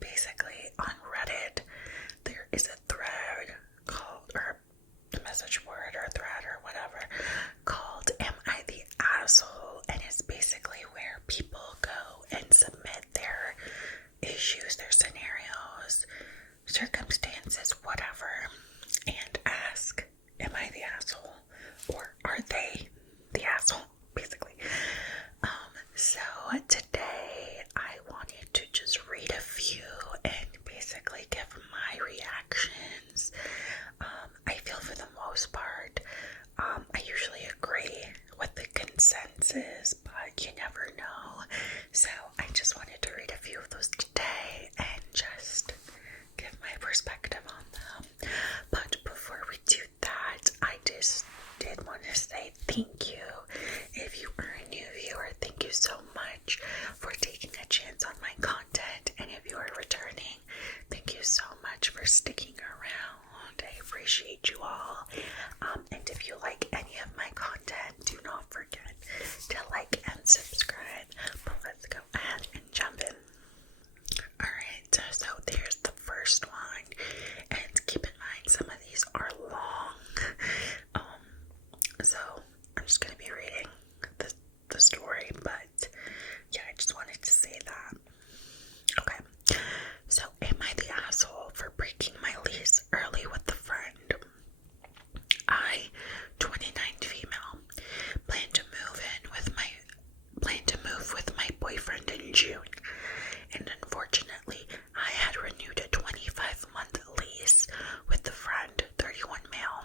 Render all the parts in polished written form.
basically on Reddit, there is a thread called, or the message board or thread or whatever, called Am I the Asshole? And it's basically where people go and submit their issues, their scenarios, circumstances, whatever, and ask, am I the asshole? Or are they the asshole, basically? So today I wanted to just read a few and basically give my reactions. I feel for the most part, I usually agree with the consensus, but you never know. So I just wanted to read a few of those today and just give my perspective on them. But before we do that, I just did want to say thank you. If you are a new viewer, thank you so much for taking a chance on my content. And if you are returning, thank you so much for sticking around. I appreciate you all. And if you like any of my content, do not forget to like and subscribe. But let's go ahead and jump in. Alright, so there's the first one. And keep in mind, some of these are long. So I'm just going to be reading the story, but yeah, I just wanted to say that. Okay, so am I the asshole for breaking my lease early with a friend? I, 29 female, plan to move with my boyfriend in June, and unfortunately, I had renewed a 25-month lease with the friend, 31 male,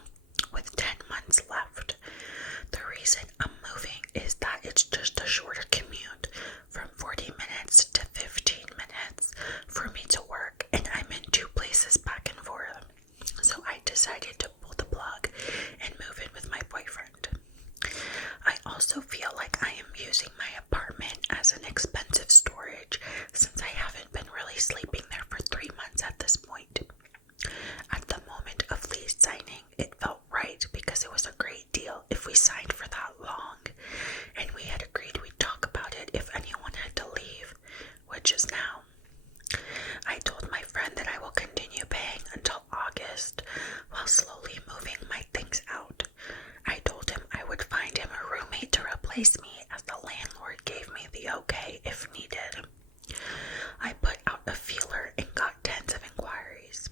with 10 months left. The reason I'm moving is that it's just a shorter commute from 40 minutes to 15 minutes for me to work, and I'm in two places back and forth. So I decided to pull the plug and move in with my boyfriend. I also feel like I am using my apartment as an expensive storage since I haven't been really sleeping there for 3 months at this point. At the moment of lease signing, it felt right because it was a great deal if we signed for that long, and we had agreed we'd talk about it if anyone had to leave, which is now. I told my friend that I will continue paying until August while slowly moving my things out. I told him I would find him a roommate to replace me as the landlord gave me the okay if needed. I put out a feeler and got tens of inquiries,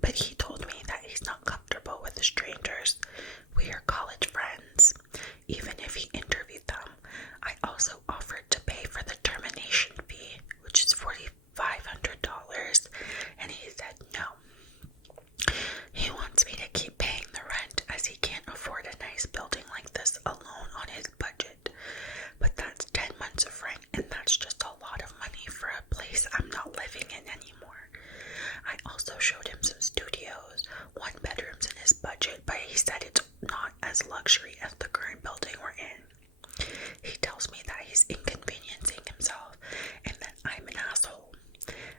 but he told me that he's not comfortable with strangers. We are college friends. Even if he interviewed them, I also offered to pay for the termination fee, which is $4,500, and he said no. He wants me to keep paying the rent as he can't afford a nice building like this alone on his budget. But that's 10 months of rent, and that's just a lot of money for a place I'm not living in anymore. I also showed him some studios, 1 bedrooms in his budget, but he said it's not as luxury as the current building we're in. He tells me that he's inconveniencing himself and that I'm an asshole.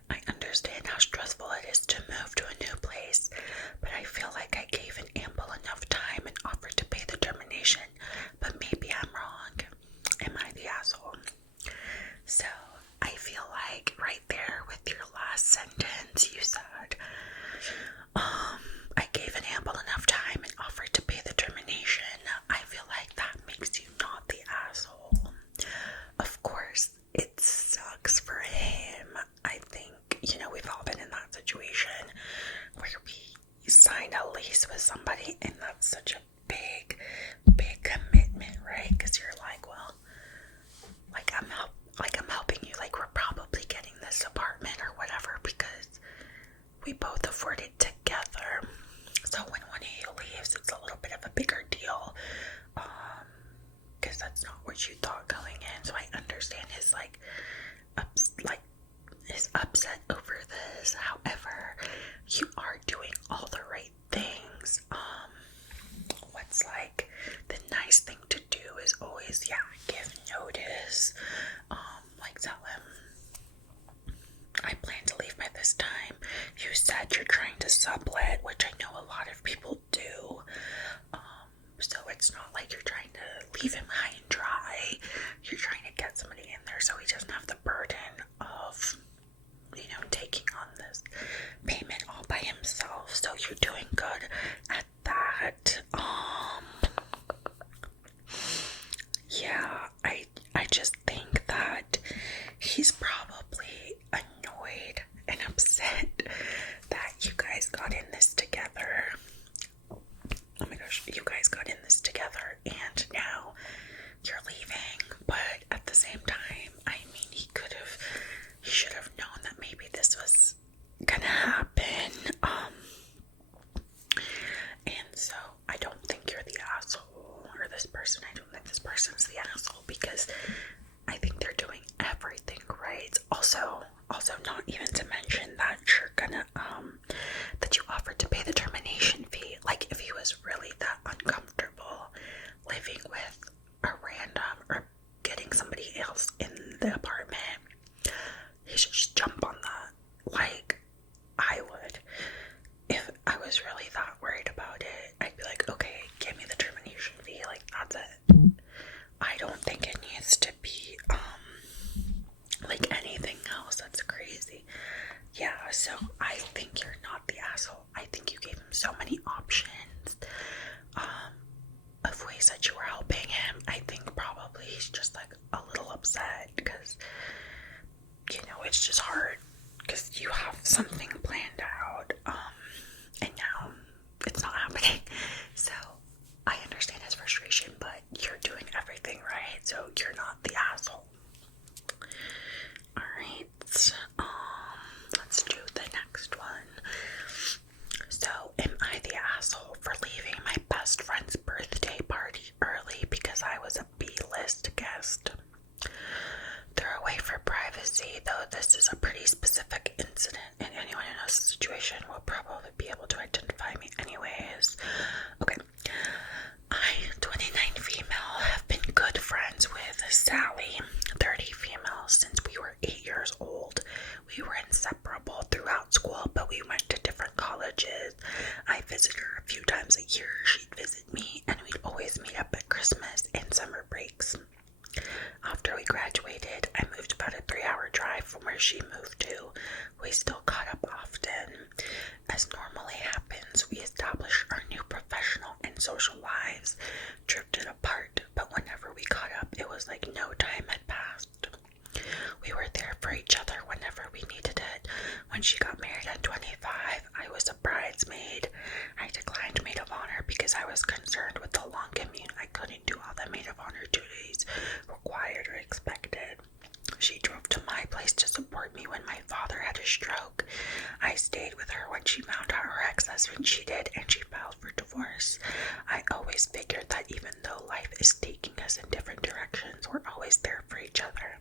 I understand how stressful it is to move to a new place, but I feel like I gave an ample enough time and offered to pay the termination, but maybe I'm wrong. Am I the asshole? So I feel like right there with your last sentence, you said, I gave an ample enough time and offered to pay the termination. I feel like that makes you not the asshole. Of course, it sucks for him. I think, we've all been in that situation where we sign a lease with somebody and that's such a big commitment, right? Because you're like, well, I'm helping you, like we're probably getting this apartment or whatever because we both afford it together. So when one of you leaves, it's a little bit of a bigger deal, because that's not what you thought going in. So I understand his his upset over this. However, you are doing all the right things. What's like the nice thing to do is always, give notice. Tell him, I plan to leave by this time. You said you're trying to sublet, which I know a lot of people do. So it's not like you're trying to leave him high and dry. You're trying to get somebody in there so he doesn't have the burden of, to mention that you're gonna, that you offered to pay the termination fee. Like, if he was really that uncomfortable living with a random or getting somebody else in the apartment, he should just jump on that. Like, I would. If I was really that worried about it, I'd be like, okay, give me the termination fee. Like, that's it. I don't think it needs to be, like anything else. That's crazy. Yeah, so I think you're not the asshole. I think you gave him so many options, of ways that you were helping him. I think probably he's just like a little upset because, you know, it's just hard because you have something planned out, and now it's not happening. So I understand his frustration, but you're doing everything right, so you're not the asshole. Alright, let's do the next one. So, am I the asshole for leaving my best friend's birthday party early because I was a B-list guest? They're away for privacy, though this is a pretty specific incident, and anyone who knows the situation will probably be able to identify me anyways. Okay. I, 29 female, have been good friends with Sally, 30 female, since we were 8 years old. We were inseparable throughout school, but we went to different colleges. I visited her a few times a year. She'd visit me, and we'd always meet up at Christmas and summer breaks. After we graduated, I moved about a 3-hour drive from where she moved to. We still caught up often. As normally happens, we established our new professional and social lives, drifted apart, but whenever we caught up, it was like no time had passed. We were there for each other whenever we needed it. When she got married at 25, I was a bridesmaid. I declined maid of honor because I was concerned with the long commute. I couldn't do all the maid of honor duties required or expected. She drove to my place to support me when my father had a stroke. I stayed with her when she found out her ex-husband cheated and she filed for divorce. I always figured that even though life is taking us in different directions, we're always there for each other.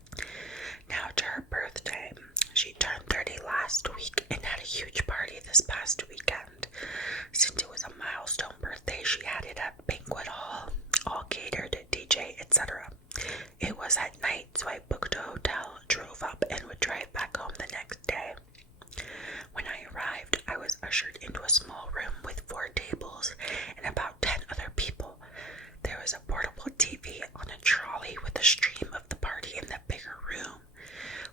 Now to her birthday. She turned 30 last week and had a huge party this past weekend. Since it was a milestone birthday, she had it at banquet hall, all catered, DJ, etc. It was at night, so I booked a hotel, drove up, and would drive back home the next day. When I arrived, I was ushered into a small room with 4 tables and about 10 other people. There was a portable TV on a trolley with a stream of the party in the bigger room.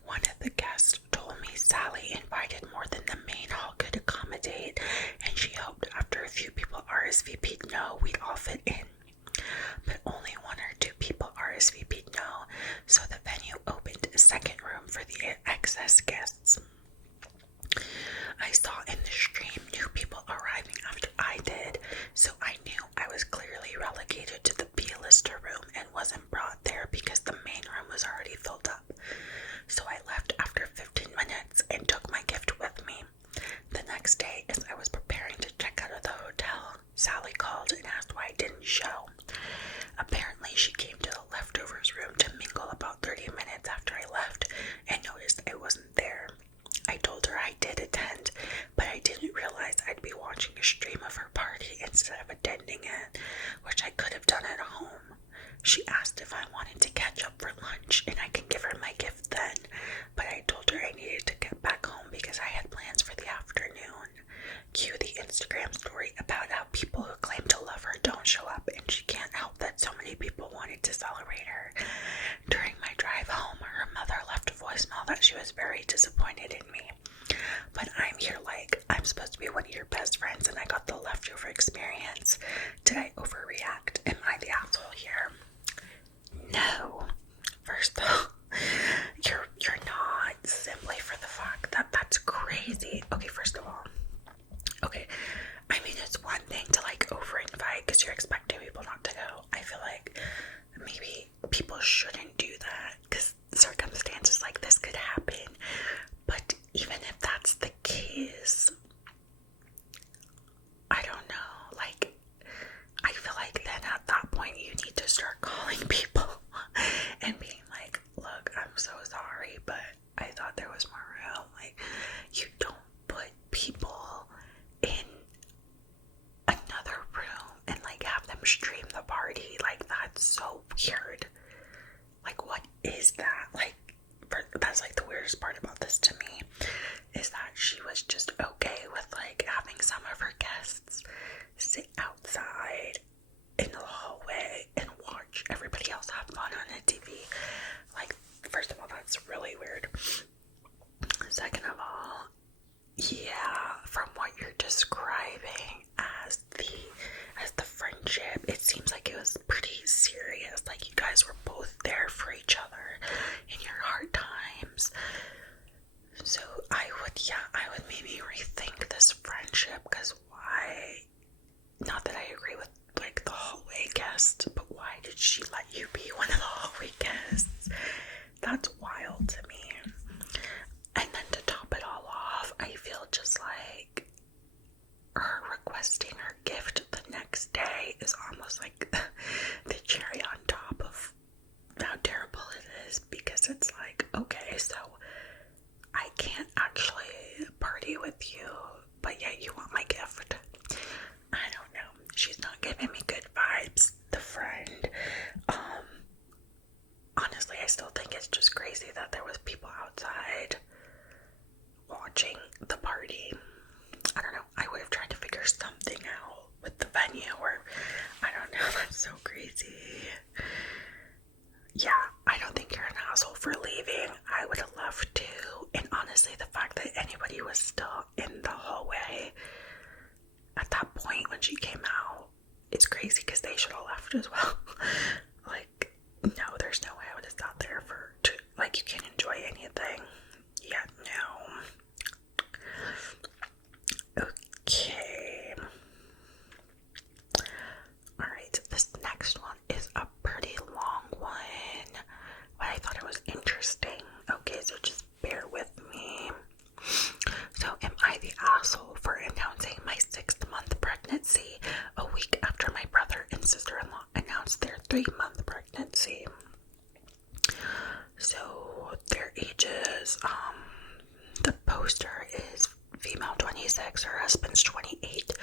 One of the guests told me Sally invited more than the main hall could accommodate, and she hoped after a few people RSVP'd no, we'd all fit in. But only 1 or 2 people RSVP'd no, so the venue opened a second room for the excess guests. I saw in the stream new people arriving after I did, so I knew I was clearly relegated to the B-lister room and wasn't brought there because the main room was already filled up. So I left after 15 minutes and took my gift with me. The next day, as I was preparing to check out of the hotel, Sally called and asked why I didn't show. Apparently, she came to the leftovers room to mingle about 30 minutes after I left and noticed I wasn't there. I told her I did attend, but I didn't realize I'd be watching a stream of her party instead of attending it, which I could have done at home. She asked if I wanted to catch up for lunch and I could give her my gift then, but I told her I needed to get back home because I had plans for the afternoon. Cue the Instagram story about how people who claim to love her don't show up, and she can't help that so many people wanted to celebrate her. During my drive home, her mother left a voicemail that she was very disappointed in me. But I'm here like, I'm supposed to be one of your best friends and I got the leftover experience. Did I overreact? Am I the asshole here? No. First though, you're not, simply for the fact that that's crazy. Okay, first of all, okay, I mean, it's one thing to like over-invite because you're expecting people not to go. I feel like maybe people shouldn't do that because circumstances like this could happen. But even if that's the case, you, or I don't know. That's so crazy. Yeah, I don't think you're an asshole for leaving. I would have left too. And honestly, the fact that anybody was still in the hallway at that point when she came out is crazy, because they should have left as well. Like, no, there's no way I would have sat there like, you can't enjoy anything. Yeah, no. Okay. Alright, this next one is a pretty long one, but I thought it was interesting. Okay, so just bear with me. So, am I the asshole for announcing my 6th-month pregnancy a week after my brother and sister-in-law announced their 3-month pregnancy? So, their ages, the poster is female 26, her husband's 28,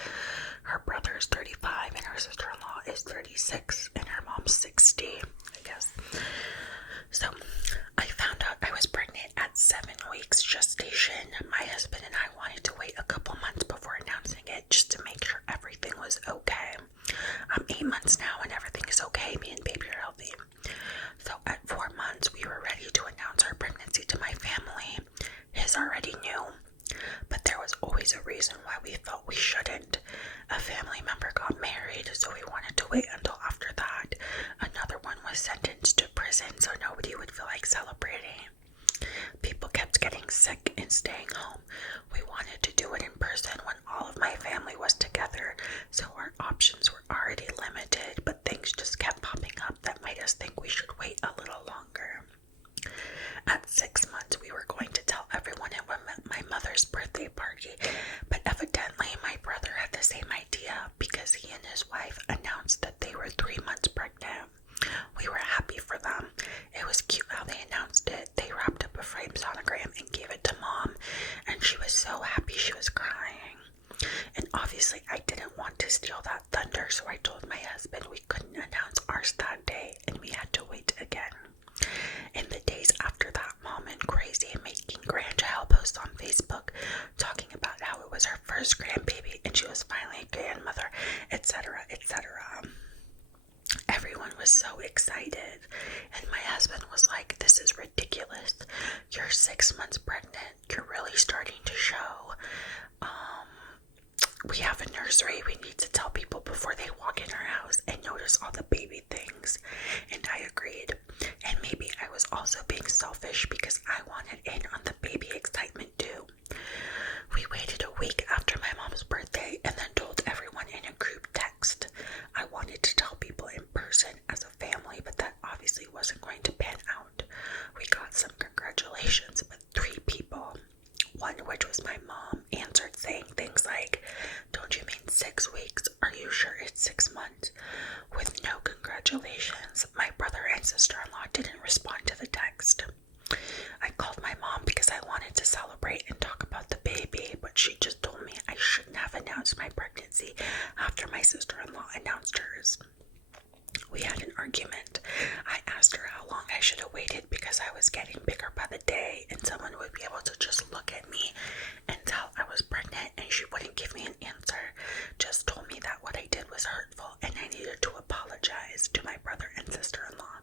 her brother's 35, and her sister-in-law is 36, and her mom's 60, I guess. So, I found out I was pregnant at 7 weeks gestation. My husband and I wanted to wait a couple months before announcing it, just to make sure everything was okay. I'm 8 months now and everything is okay. Me and baby are healthy. So at 4 months, we were ready to announce our pregnancy to my family. His already knew, but there was always a reason why we felt we shouldn't. A family member got married, so we wanted to wait until after that. Another one was sentenced to prison, so nobody would feel like celebrating. People kept getting sick and staying home. We wanted to do it in person when all of my family was together, so our options were already limited, but things just kept popping up that made us think we should wait a little longer. At 6 months, we were going to tell everyone at my mother's birthday party, but evidently my brother had the same idea, because he and his wife announced that they were 3 months pregnant. We were happy for them. It was cute how they announced it. They wrapped up a framed sonogram and gave it to Mom, and she was so happy she was crying. And obviously I didn't want to steal that thunder, so I told my husband we couldn't announce ours that day, and we had to wait again. In the days after that, Mom went crazy, making grandchild posts on Facebook, talking about how it was her first grandbaby and she was finally a grandmother, etc., etc. Everyone was so excited, and my husband was like, "This is ridiculous. You're 6 months pregnant. You're really starting to show. We have a nursery. We need to tell people before they walk in our house and notice all the baby things." And I agreed. And maybe I was also being selfish because I wanted in on the baby excitement too. We waited a week after my mom's birthday and then told everyone in a group text. I wanted to tell people in person as a family, but that obviously wasn't going to pan out. We got some congratulations, but 3 people, one which was my mom, answered saying things like, "Don't you mean 6 weeks? Are you sure it's 6 months?" With no congratulations. My brother and sister-in-law didn't respond to the text. I called my mom because I wanted to celebrate and talk about the baby, but she just told me I shouldn't have announced my pregnancy after my sister-in-law announced hers. We had an argument. I asked her how long I should have waited because I was getting bigger by the day and someone would be able to just look at me and tell I was pregnant, and she wouldn't give me an answer. Just told me that what I did was hurtful and I needed to apologize to my brother and sister-in-law.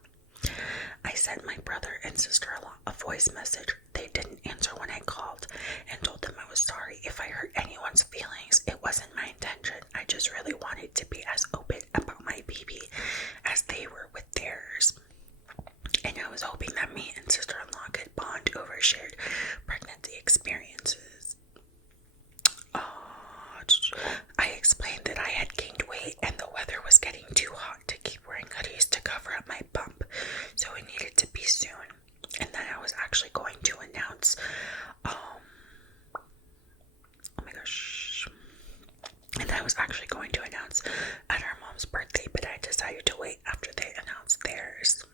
I sent my brother and sister-in-law a voice message. They didn't answer when I called, and told them I was sorry if I hurt anyone's feelings. It wasn't my intention. I just really wanted to be as open about my baby as they were with theirs. And I was hoping that me and sister-in-law could bond over shared pregnancy experiences. I explained that I had gained weight and the weather was getting too hot to keep wearing hoodies to cover up my bump, so it needed to be soon. And then I was actually going to announce, at our mom's birthday, but I decided to wait after they announced theirs.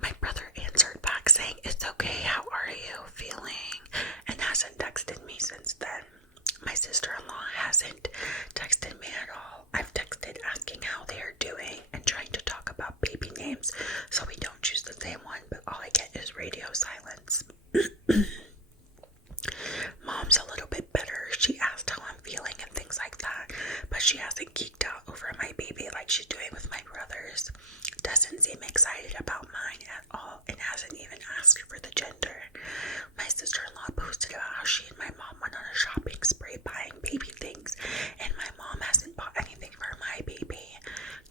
My brother answered back saying, "It's okay, how are you feeling?" and hasn't texted me since then. My sister-in-law hasn't texted me at all. I've texted asking how they are doing and trying to talk about baby names so we don't choose the same one, but all I get is radio silence. Mom's a little bit better. She asked how I'm feeling and things like that, but she hasn't geeked out my baby like she's doing with my brothers. Doesn't seem excited about mine at all and hasn't even asked for the gender. My sister-in-law posted about how she and my mom went on a shopping spree buying baby things, and my mom hasn't bought anything for my baby.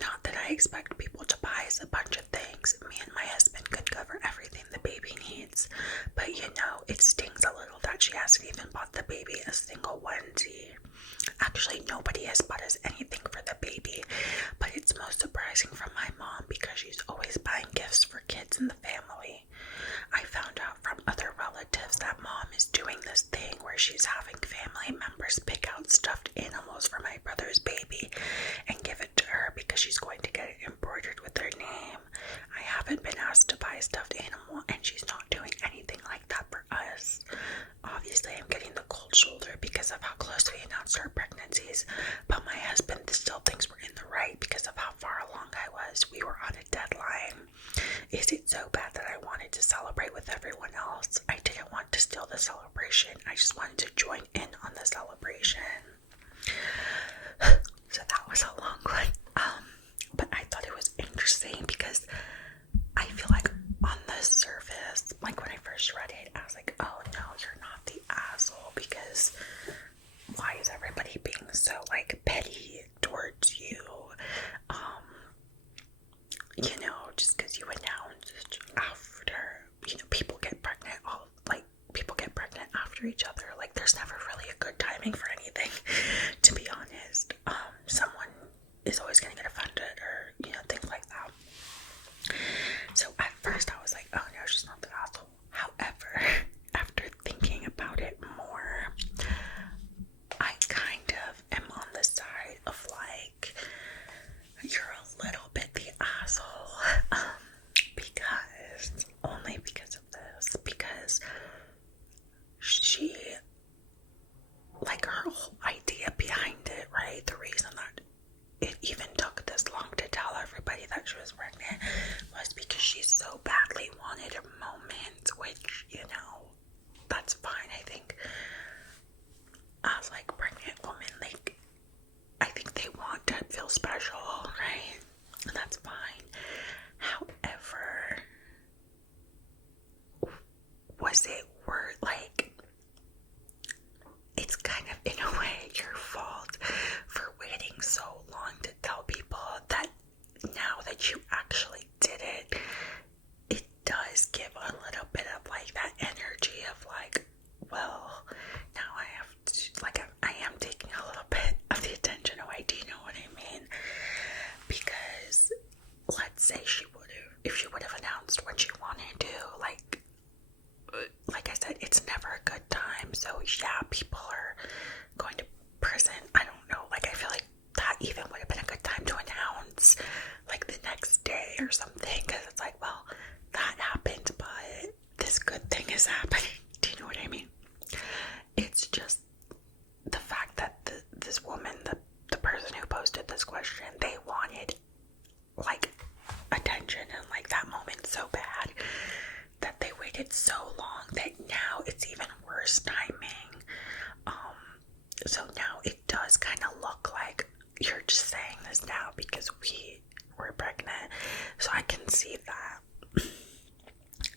Not that I expect people to buy us a bunch of things. Me and my husband could cover everything the baby needs, but it stings a little that she hasn't even bought the baby a single onesie. Actually, nobody has bought us anything for the baby, but it's most surprising from my mom because she's always buying gifts for kids in the family. I found out from other relatives that mom is doing this thing where she's having family members pick out stuffed animals for my brother's baby and give it to her because she's going to get it embroidered with their name. I haven't been asked to buy a stuffed animal, and she's not doing anything like that for us. Obviously, I'm getting the cold shoulder because of how close we announced our pregnancies, but my husband still thinks we're in the right because of how far along I was. We were on a deadline. Is it so bad that I wanted to celebrate with everyone else? I didn't want to steal the celebration. I just wanted to join in on the celebration. So that was a long one. But I thought it was interesting because I feel like on the surface, like when I first read it, I was like, oh no, you're not the asshole, because why is everybody being so like petty towards you? Just because you announced after, people get pregnant, people get pregnant after each other. Like, there's never really a good timing for anything, to be honest. Someone is always going to get offended or, things like that. So at first I was like, oh no, she's not the asshole. However, after thinking about it more, I kind of am on the side of like, you're a little bit the asshole, because of this, because she, like, her whole idea behind it, right, the reason that it even took this long to tell everybody that she was pregnant was because she so badly wanted a moment, which, that's fine. I think as like pregnant women, like, I think they want to feel special, right? And that's fine. However, was it worth, like, it's kind of in a way your fault for waiting so long to tell people that now that you actually did it, it does give a little bit of like that energy of like, well, now I have to, like, I am taking a little bit of the attention away. Do you know what I mean? Because let's say if she would have announced when she wanted to, like I said, it's never a good time. So yeah, people are going to prison. I don't know. Like, I feel like that even would have been a good time to announce, like, the next day or something. Because it's like, well, that happened, but this good thing is happening. Do you know what I mean? It's just the fact that this woman, the person who posted this question, they wanted, like, attention and, like, that moment so bad that they waited so long that now it's even worse timing. So now it does kind of look like you're just saying this now because we were pregnant. So I can see that.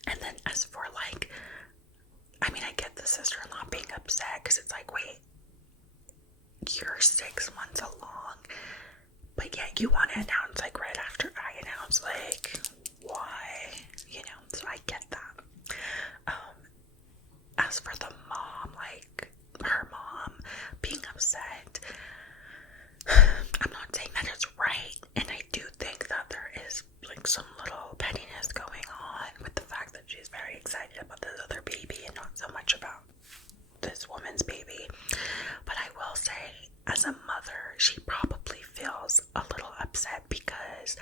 And then as for like, I mean, I get the sister-in-law being upset because it's like, wait, you're 6 months along, but yet you want to announce like right after I announce, like, why? So I get that. As for the mom, like, her mom being upset, I'm not saying that it's right, and I do think that there is like some little pettiness going on with the fact that she's very excited about this other baby and not so much about this woman's baby. But I will say, as a mother, she probably feels a little upset because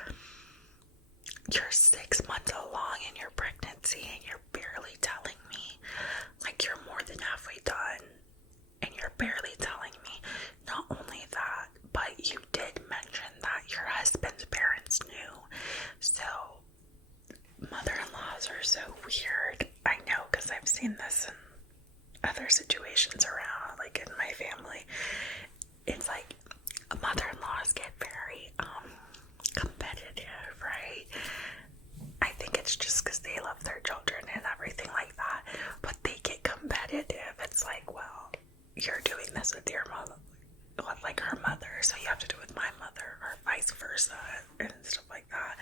you're 6 months along in your pregnancy and you're barely telling me. Like, you're more than halfway done and you're barely telling me. Not only that, but you did mention that your husband's parents knew. So mother-in-laws are so weird. I know, because I've seen this in other situations around, like in my family. It's like mother-in-laws get very competitive, right? I think it's just because they love their children and everything like that, but they get competitive. It's like, well, you're doing this with your mother, like her mother, so you have to do it with my mother, or vice versa, and stuff like that.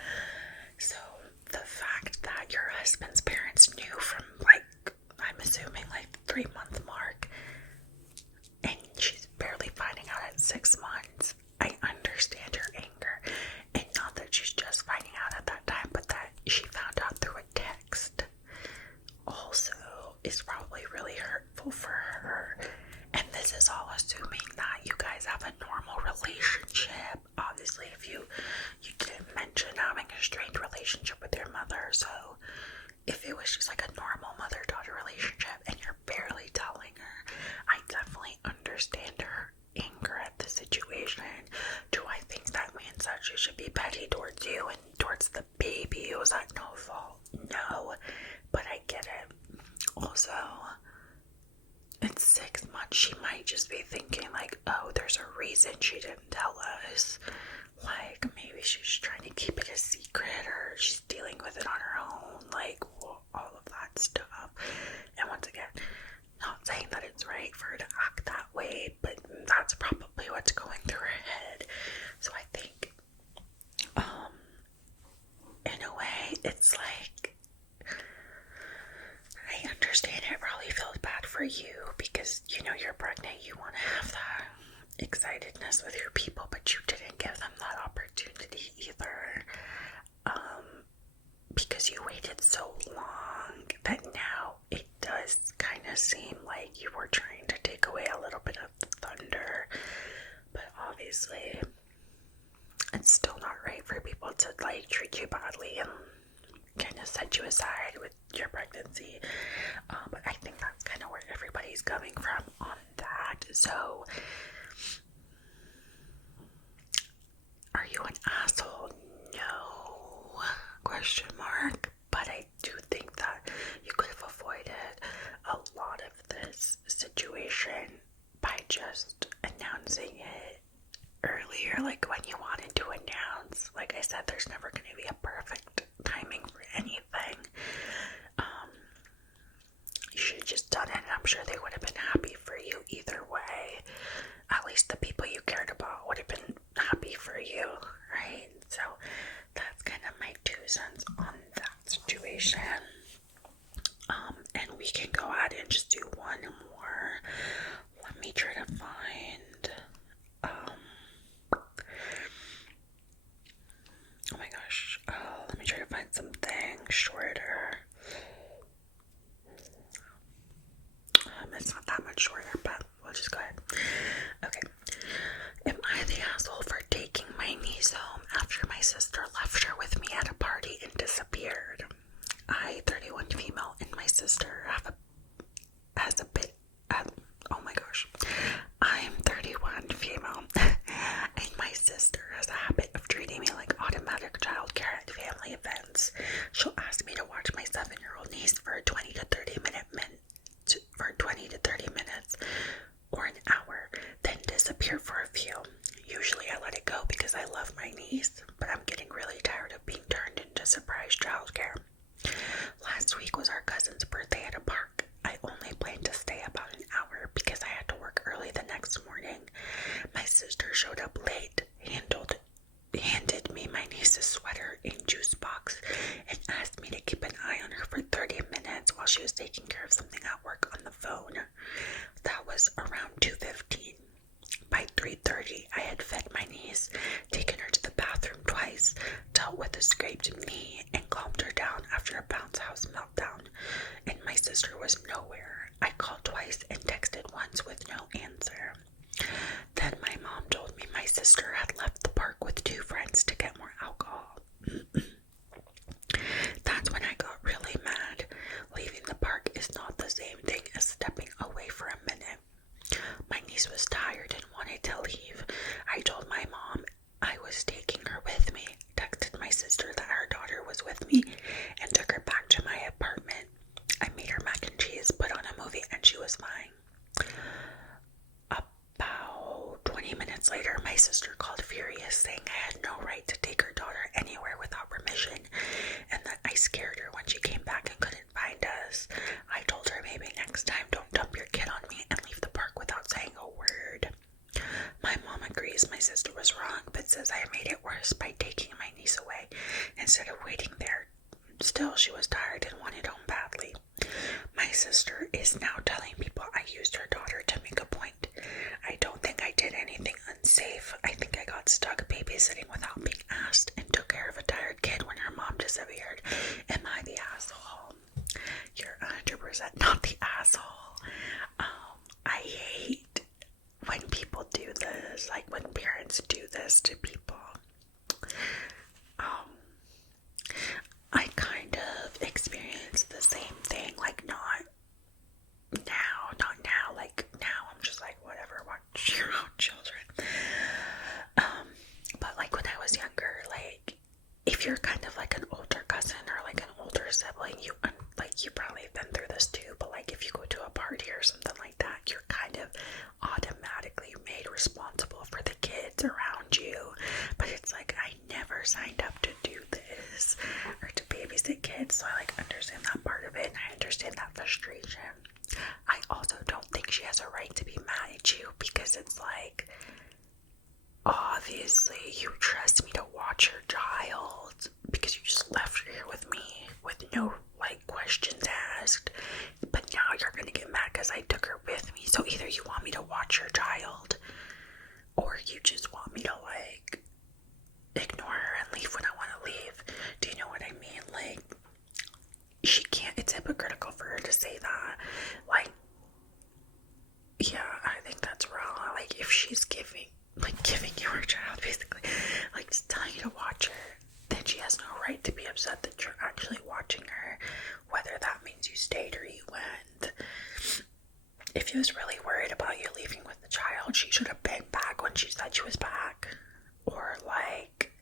So the fact that your husband's parents knew from, like, I'm assuming like the 3-month mark, and she's barely finding out at 6 months, I understand her anger. And not that she's just finding out at that time, but that she found out through a text also is probably really hurtful for her. And this is all assuming that you guys have a normal relationship. Obviously, if you didn't mention having a strained relationship with your mother, so if it was just like a normal mother-daughter relationship and you're barely telling her, I definitely understand her anger at the situation. Do I think that means that she should be petty towards you and towards the baby who was at no fault? No, but I get it. Also, it's 6 months. She might just be thinking like, oh, there's a reason she didn't tell us. Like, maybe she's trying to keep it a secret, or she's dealing with it on her own, like, all of that stuff. And once again, not saying that it's right for her to act that way, but that's probably what's going through her head. So I think, in a way, it's like, I understand it probably feels bad for you because, you know, you're pregnant, you want to have that excitedness with your people, but you didn't give them that opportunity either, because you waited so long that now it does kind of seem like you were trying to take away a little bit of the thunder. But obviously it's still not right for people to like treat you badly and kind of set you aside with your pregnancy, but I think that's kind of where everybody's coming from on that. So are you an asshole? No, question mark. But I do think that you could have avoided a lot of this situation by just announcing it earlier, like when you wanted to announce. Like I said, there's never going to be a perfect timing for anything. You should have just done it, and I'm sure they would have been happy for you either way. At least the people you cared about would have been happy for you, right? So that's kind of my 2 cents on that situation. And we can go ahead and just do one more. Let me try to find, oh my gosh, let me try to find something shorter. It's not that much shorter. months later, my sister called furious, saying I had no right to take her daughter anywhere without permission, and that I scared her when she came back and couldn't find us. I told her maybe next time don't dump your kid on me and leave the park without saying a word. My mom agrees my sister was wrong, but says I made it worse by taking my niece away instead of waiting there. Still, she was tired and wanted home badly. My sister is now telling people I used her daughter to make a point. I don't think I did anything unsafe. I think I got stuck babysitting without being asked and took care of a tired kid when her mom disappeared. Am I the asshole? You're 100% not the asshole. I hate when people do this, like when parents do this to people. I kind of experienced the same thing, like not now, like now I'm just like, whatever, watch your own children. But like when I was younger, like if you're kind of like an older cousin or like an older sibling, you probably have been through this too, but like if you go to a party or something like that, you're kind of automatically made responsible for the kids around you. But it's like I never signed up to do this or to babysit kids, so I like understand that part of it and I understand that frustration. I also don't think she has a right to be mad at you because it's like, obviously you trust me to watch your child because you just left her here with me with no like questions asked, but now you're gonna get mad because I took her with me. So either you want me to watch your child or you just want me to like ignore her and leave when I want to leave. Do you know what I mean? Like, she can't, it's hypocritical for her to say that. Like, yeah, I think that's wrong. Like, if she's giving you her child, basically, like, just telling you to watch her, then she has no right to be upset that you're actually watching her, whether that means you stayed or you went. If she was really worried about you leaving with the child, she should have been back when she said she was back, or like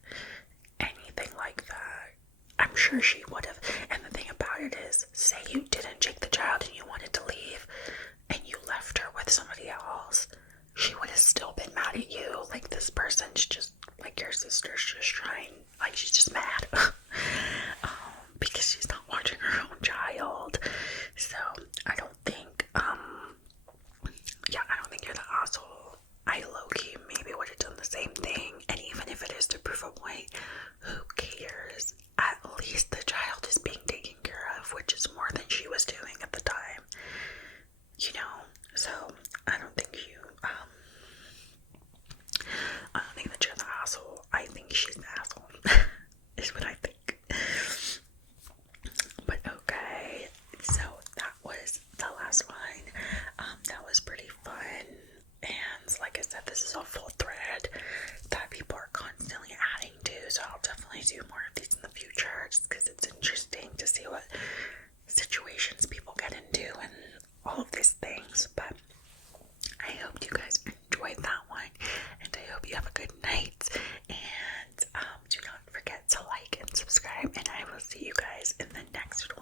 anything like that. I'm sure she would have. And the thing about it is, say you didn't take the child and you wanted to leave and you left her with somebody else, she would have still been mad at you. Like, this person's just, like, your sister's just trying, like, she's just mad because she's not watching her own child. So I don't think you're the asshole. I low-key maybe would have done the same thing, and even if it is to prove a point, who cares? At least the child is being taken care of, which is more than she was doing at the time, you know. So I don't think that you're the asshole. I think she's the asshole is what I think. But okay, so that was the last one. That was pretty fun, and like I said, this is a full thread that people are constantly adding to, so I'll definitely do more of these in the future, just because it's interesting to see what situations people get into and all of these things. But I hope you guys enjoyed that one, and I hope you have a good night, and do not forget to like and subscribe, and I will see you guys in the next